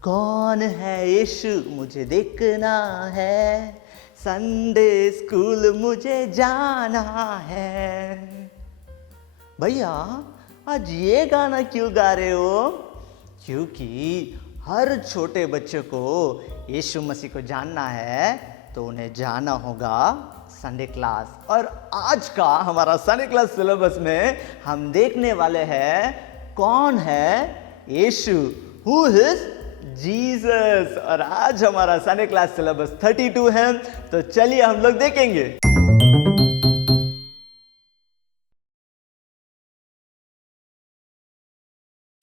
कौन है यीशु मुझे देखना है, संडे स्कूल मुझे जाना है। भैया आज ये गाना क्यों गा रहे हो? क्योंकि हर छोटे बच्चे को यीशु मसीह को जानना है तो उन्हें जाना होगा संडे क्लास। और आज का हमारा संडे क्लास सिलेबस में हम देखने वाले हैं कौन है यीशु, हु इज जीसस। और आज हमारा संडे क्लास सिलेबस 32 है, तो चलिए हम लोग देखेंगे।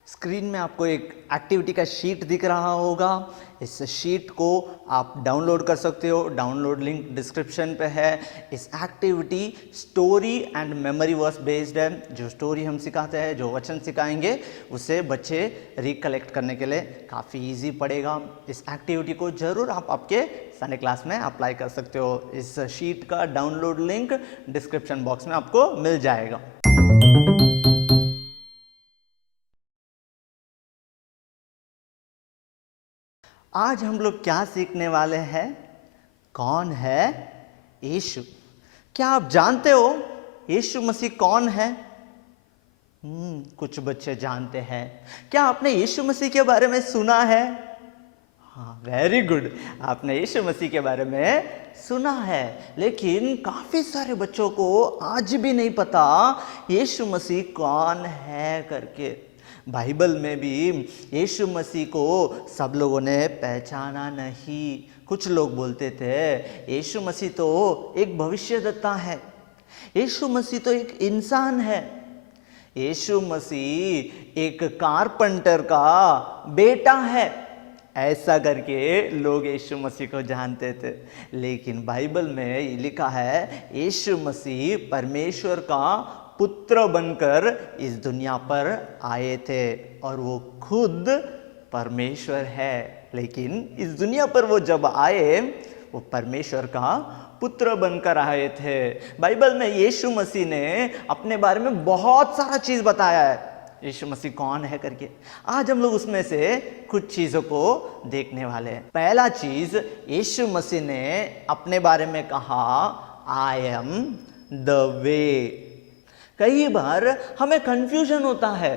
स्क्रीन में आपको एक एक्टिविटी का शीट दिख रहा होगा। इस शीट को आप डाउनलोड कर सकते हो, डाउनलोड लिंक डिस्क्रिप्शन पे है। इस activity story and memory verse based है। जो स्टोरी हम सिखाते हैं, जो वचन सिखाएंगे, उसे बच्चे रिकलेक्ट करने के लिए काफ़ी इजी पड़ेगा। इस एक्टिविटी को जरूर आप आपके संडे क्लास में अप्लाई कर सकते हो। इस शीट का डाउनलोड लिंक डिस्क्रिप्शन बॉक्स में आपको मिल जाएगा। आज हम लोग क्या सीखने वाले हैं? कौन है यीशु? क्या आप जानते हो यीशु मसीह कौन है? कुछ बच्चे जानते हैं। क्या आपने यीशु मसीह के बारे में सुना है? हाँ, वेरी गुड, आपने यीशु मसीह के बारे में सुना है। लेकिन काफी सारे बच्चों को आज भी नहीं पता यीशु मसीह कौन है करके। बाइबल में भी यीशु मसीह को सब लोगों ने पहचाना नहीं। कुछ लोग बोलते थे यीशु मसीह तो एक भविष्यद्वक्ता है, यीशु मसीह तो एक इंसान है, यीशु मसीह एक कारपेंटर का बेटा है। ऐसा करके लोग यीशु मसीह को जानते थे। लेकिन बाइबल में ये लिखा है यीशु मसीह परमेश्वर का पुत्र बनकर इस दुनिया पर आए थे और वो खुद परमेश्वर है। लेकिन इस दुनिया पर वो जब आए, वो परमेश्वर का पुत्र बनकर आए थे। बाइबल में यीशु मसीह ने अपने बारे में बहुत सारा चीज बताया है यीशु मसीह कौन है करके। आज हम लोग उसमें से कुछ चीजों को देखने वाले हैं। पहला चीज, यीशु मसीह ने अपने बारे में कहा, आई एम द वे। कई बार हमें कंफ्यूजन होता है,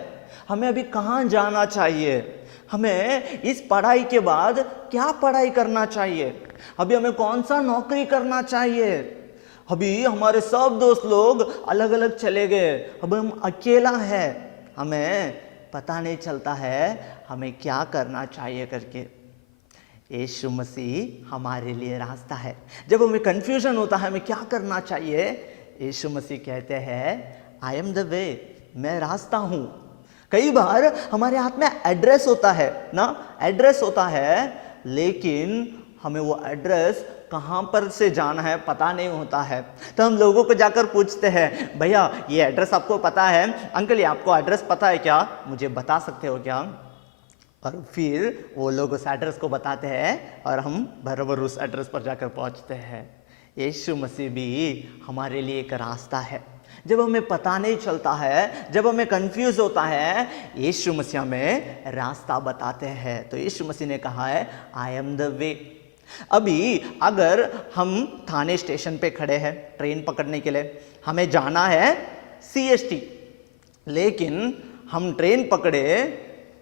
हमें अभी कहाँ जाना चाहिए, हमें इस पढ़ाई के बाद क्या पढ़ाई करना चाहिए, अभी हमें कौन सा नौकरी करना चाहिए। अभी हमारे सब दोस्त लोग अलग अलग चले गए, अब हम अकेला है, हमें पता नहीं चलता है हमें क्या करना चाहिए करके। यीशु मसीह हमारे लिए रास्ता है। जब हमें कंफ्यूजन होता है हमें क्या करना चाहिए, यीशु मसीह कहते हैं आई एम द वे, मैं रास्ता हूं। कई बार हमारे हाथ में एड्रेस होता है ना, एड्रेस होता है, लेकिन हमें वो एड्रेस कहाँ पर से जाना है पता नहीं होता है। तो हम लोगों को जाकर पूछते हैं, भैया ये एड्रेस आपको पता है? अंकल ये आपको एड्रेस पता है क्या, मुझे बता सकते हो क्या? और फिर वो लोग उस एड्रेस को बताते हैं और हम बराबर उस एड्रेस पर जाकर पहुंचते हैं। यीशु मसीह भी हमारे लिए एक रास्ता है। जब हमें पता नहीं चलता है, जब हमें कंफ्यूज होता है, यीशु मसीह हमें रास्ता बताते हैं। तो यीशु मसीह ने कहा है आई एम द वे। अभी अगर हम थाने स्टेशन पे खड़े हैं ट्रेन पकड़ने के लिए, हमें जाना है CST, लेकिन हम ट्रेन पकड़े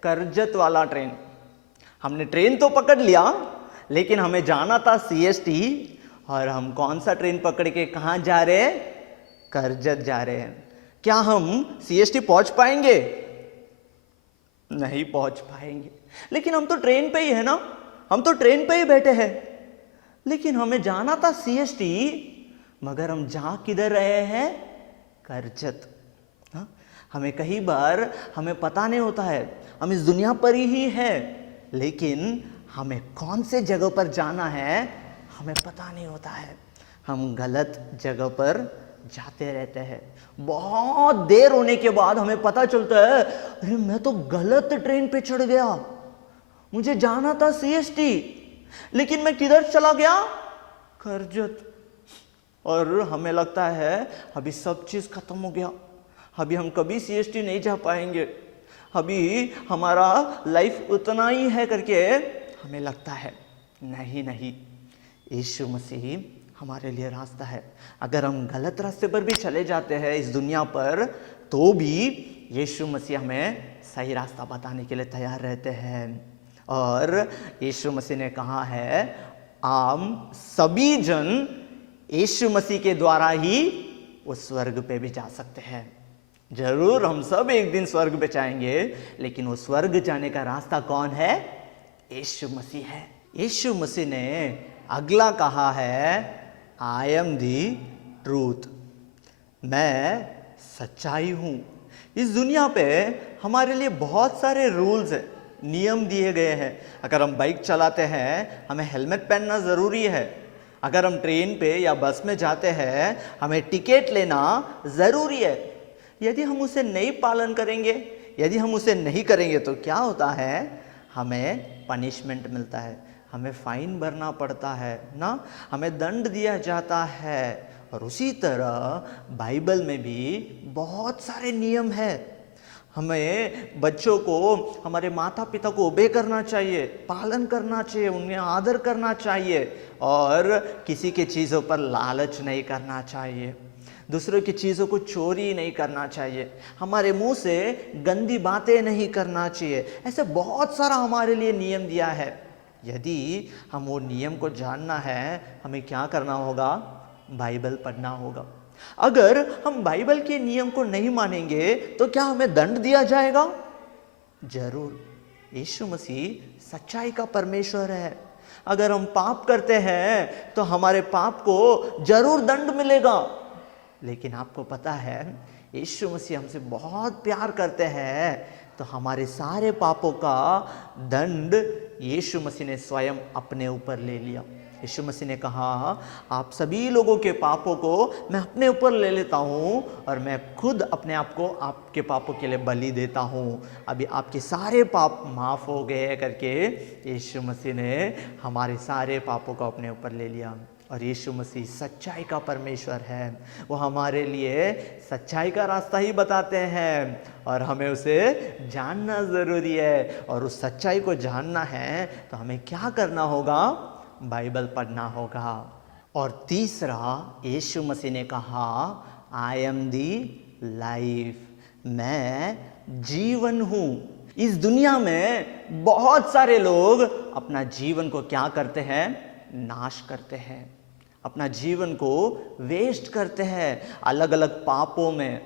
करजत वाला ट्रेन। हमने ट्रेन तो पकड़ लिया, लेकिन हमें जाना था CST, और हम कौन सा ट्रेन पकड़ के कहाँ जा रहे हैं? करजत जा रहे हैं। क्या हम CST पहुंच पाएंगे? नहीं पहुंच पाएंगे। लेकिन हम तो ट्रेन पे ही है ना, हम तो ट्रेन पे ही बैठे हैं। लेकिन हमें जाना था CST, मगर हम जा किधर रहे हैं? करजत। हमें कई बार हमें पता नहीं होता है, हम इस दुनिया पर ही है, लेकिन हमें कौन से जगह पर जाना है हमें पता नहीं होता है। हम गलत जगह पर जाते रहते हैं। बहुत देर होने के बाद हमें पता चलता है, अरे मैं तो गलत ट्रेन पे चढ़ गया, मुझे जाना था CST, लेकिन मैं किधर चला गया? करजत। और हमें लगता है अभी सब चीज खत्म हो गया, अभी हम कभी CST नहीं जा पाएंगे, अभी हमारा लाइफ उतना ही है करके हमें लगता है। नहीं नहीं, यीशु मसीह हमारे लिए रास्ता है। अगर हम गलत रास्ते पर भी चले जाते हैं इस दुनिया पर, तो भी यीशु मसीह हमें सही रास्ता बताने के लिए तैयार रहते हैं। और यीशु मसीह ने कहा है, हम सभी जन यीशु मसीह के द्वारा ही वो स्वर्ग पे भी जा सकते हैं। जरूर हम सब एक दिन स्वर्ग पे जाएंगे, लेकिन वो स्वर्ग जाने का रास्ता कौन है? यीशु मसीह है। यीशु मसीह ने अगला कहा है, आई एम दी ट्रूथ, मैं सच्चाई हूं। इस दुनिया पे हमारे लिए बहुत सारे रूल्स है, नियम दिए गए हैं। अगर हम बाइक चलाते हैं, हमें हेलमेट पहनना ज़रूरी है। अगर हम ट्रेन पे या बस में जाते हैं, हमें टिकट लेना ज़रूरी है। यदि हम उसे नहीं पालन करेंगे, यदि हम उसे नहीं करेंगे, तो क्या होता है? हमें पनिशमेंट मिलता है, हमें फाइन भरना पड़ता है ना, हमें दंड दिया जाता है। और उसी तरह बाइबल में भी बहुत सारे नियम हैं। हमें बच्चों को हमारे माता पिता को ओबे करना चाहिए, पालन करना चाहिए, उन्हें आदर करना चाहिए, और किसी की चीज़ों पर लालच नहीं करना चाहिए, दूसरों की चीज़ों को चोरी नहीं करना चाहिए, हमारे मुंह से गंदी बातें नहीं करना चाहिए। ऐसे बहुत सारा हमारे लिए नियम दिया है। यदि हम वो नियम को जानना है, हमें क्या करना होगा? बाइबल पढ़ना होगा। अगर हम बाइबल के नियम को नहीं मानेंगे, तो क्या हमें दंड दिया जाएगा? जरूर। यीशु मसीह सच्चाई का परमेश्वर है। अगर हम पाप करते हैं, तो हमारे पाप को जरूर दंड मिलेगा। लेकिन आपको पता है, यीशु मसीह हमसे बहुत प्यार करते हैं, तो हमारे सारे पापों का दंड यीशु मसीह ने स्वयं अपने ऊपर ले लिया। यीशु मसीह ने कहा, आप सभी लोगों के पापों को मैं अपने ऊपर ले लेता हूँ, और मैं खुद अपने आप को आपके पापों के लिए बलि देता हूँ। अभी आपके सारे पाप माफ़ हो गए करके यीशु मसीह ने हमारे सारे पापों को अपने ऊपर ले लिया। और यीशु मसीह सच्चाई का परमेश्वर है। वो हमारे लिए सच्चाई का रास्ता ही बताते हैं, और हमें उसे जानना ज़रूरी है। और उस सच्चाई को जानना है तो हमें क्या करना होगा? बाइबल पढ़ना होगा। और तीसरा, यीशु मसीह ने कहा, आई एम दी लाइफ, मैं जीवन हूँ। इस दुनिया में बहुत सारे लोग अपना जीवन को क्या करते हैं? नाश करते हैं, अपना जीवन को वेस्ट करते हैं अलग अलग पापों में।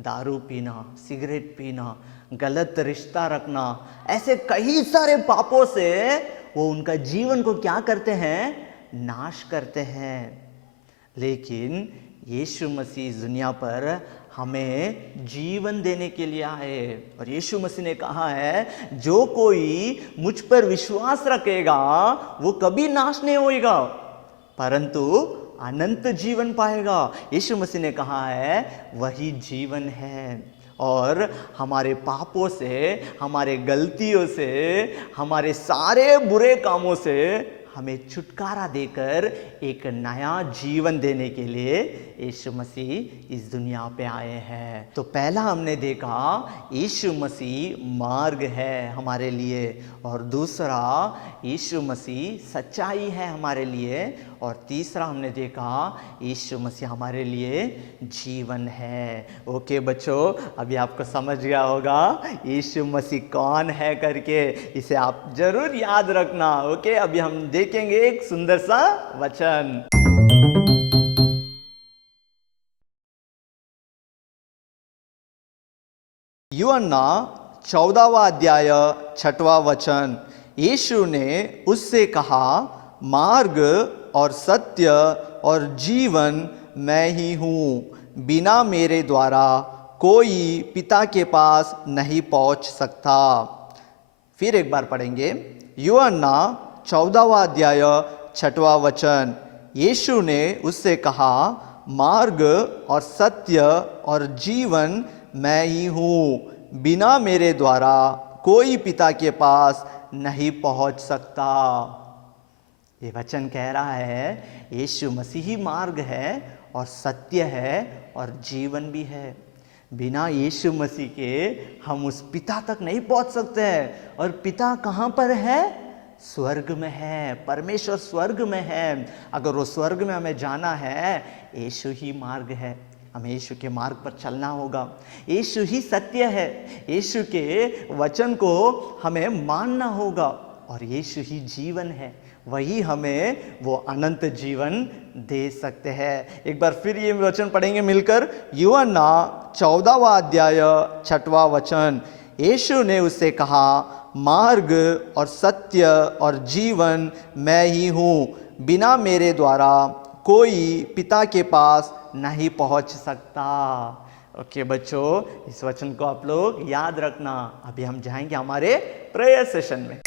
दारू पीना, सिगरेट पीना, गलत रिश्ता रखना, ऐसे कई सारे पापों से वो उनका जीवन को क्या करते हैं? नाश करते हैं। लेकिन यीशु मसीह इस दुनिया पर हमें जीवन देने के लिए आए। और यीशु मसीह ने कहा है, जो कोई मुझ पर विश्वास रखेगा वो कभी नाश नहीं होएगा, परंतु अनंत जीवन पाएगा। यीशु मसीह ने कहा है, वही जीवन है। और हमारे पापों से, हमारे गलतियों से, हमारे सारे बुरे कामों से हमें छुटकारा देकर एक नया जीवन देने के लिए यीशु मसीह इस दुनिया पे आए हैं। तो पहला हमने देखा, यीशु मसीह मार्ग है हमारे लिए, और दूसरा, यीशु मसीह सच्चाई है हमारे लिए, और तीसरा हमने देखा, यीशु मसीह हमारे लिए जीवन है। ओके बच्चों, अभी आपको समझ गया होगा यीशु मसीह कौन है करके, इसे आप जरूर याद रखना। ओके, अभी हम देखेंगे एक सुंदर सा वचन। यूहन्ना 14वां अध्याय 6वां वचन। यीशु ने उससे कहा, मार्ग और सत्य और जीवन मैं ही हूँ, बिना मेरे द्वारा कोई पिता के पास नहीं पहुँच सकता। फिर एक बार पढ़ेंगे, यूहन्ना 14वां अध्याय 6वां वचन। यीशु ने उससे कहा, मार्ग और सत्य और जीवन मैं ही हूँ, बिना मेरे द्वारा कोई पिता के पास नहीं पहुँच सकता। ये वचन कह रहा है, यीशु मसीह ही मार्ग है और सत्य है और जीवन भी है। बिना यीशु मसीह के हम उस पिता तक नहीं पहुंच सकते हैं। और पिता कहाँ पर है? स्वर्ग में है। परमेश्वर स्वर्ग में है। अगर वो स्वर्ग में हमें जाना है, यीशु ही मार्ग है, हमें यीशु के मार्ग पर चलना होगा। यीशु ही सत्य है। यीशु के वचन को हमें मानना होगा और यीशु ही जीवन है। वही हमें वो अनंत जीवन दे सकते हैं। एक बार फिर ये वचन पढ़ेंगे मिलकर। यूहन्ना 14वां अध्याय 6वां वचन। यीशु ने उससे कहा, मार्ग और सत्य और जीवन मैं ही हूँ, बिना मेरे द्वारा कोई पिता के पास नहीं पहुँच सकता। ओके बच्चों, इस वचन को आप लोग याद रखना। अभी हम जाएंगे हमारे प्रेयर सेशन में।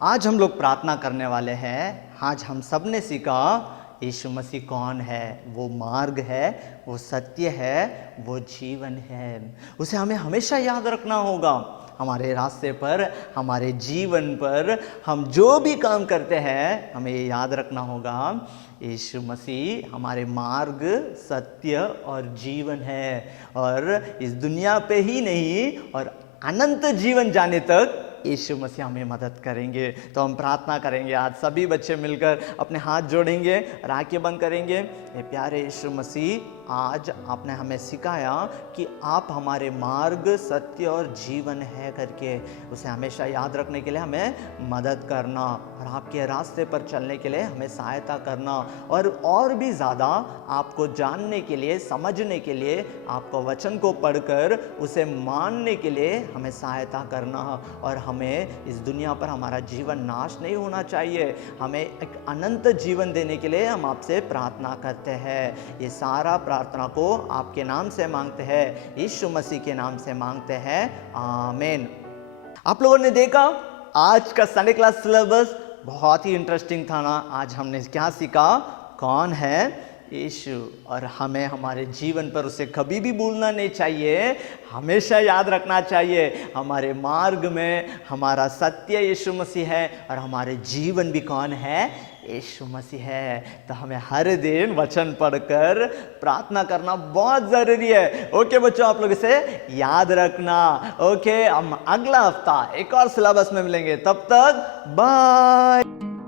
आज हम लोग प्रार्थना करने वाले हैं। आज हम सब ने सीखा यीशु मसीह कौन है। वो मार्ग है, वो सत्य है, वो जीवन है। उसे हमें हमेशा याद रखना होगा। हमारे रास्ते पर, हमारे जीवन पर हम जो भी काम करते हैं, हमें ये याद रखना होगा, यीशु मसीह हमारे मार्ग, सत्य और जीवन है। और इस दुनिया पे ही नहीं, और अनंत जीवन जाने तक यीशु मसीह हमें मदद करेंगे। तो हम प्रार्थना करेंगे। आज सभी बच्चे मिलकर अपने हाथ जोड़ेंगे और आंखें बंद करेंगे। ये प्यारे यीशु मसीह, आज आपने हमें सिखाया कि आप हमारे मार्ग, सत्य और जीवन है करके। उसे हमेशा याद रखने के लिए हमें मदद करना और आपके रास्ते पर चलने के लिए हमें सहायता करना। और भी ज़्यादा आपको जानने के लिए, समझने के लिए, आपको वचन को पढ़कर उसे मानने के लिए हमें सहायता करना। और हमें इस दुनिया पर हमारा जीवन नाश नहीं होना चाहिए। हमें एक अनंत जीवन देने के लिए हम आपसे प्रार्थना करते हैं। ये सारा प्रार्थना को आपके नाम से मांगते हैं, यीशु मसीह के नाम से मांगते हैं। आमीन। आप लोगों ने देखा आज का संडे क्लास सिलेबस बहुत ही इंटरेस्टिंग था ना। आज हमने क्या सीखा? कौन है? यीशु। और हमें हमारे जीवन पर उसे कभी भी भूलना नहीं चाहिए, हमेशा याद रखना चाहिए। हमारे मार्ग में हमारा सत्य यीशु मसीह है और हमारे जीवन भी कौन है? यीशु मसीह है। तो हमें हर दिन वचन पढ़कर प्रार्थना करना बहुत ज़रूरी है। ओके बच्चों, आप लोग इसे याद रखना। ओके, हम अगला हफ्ता एक और सिलेबस में मिलेंगे। तब तक बाय।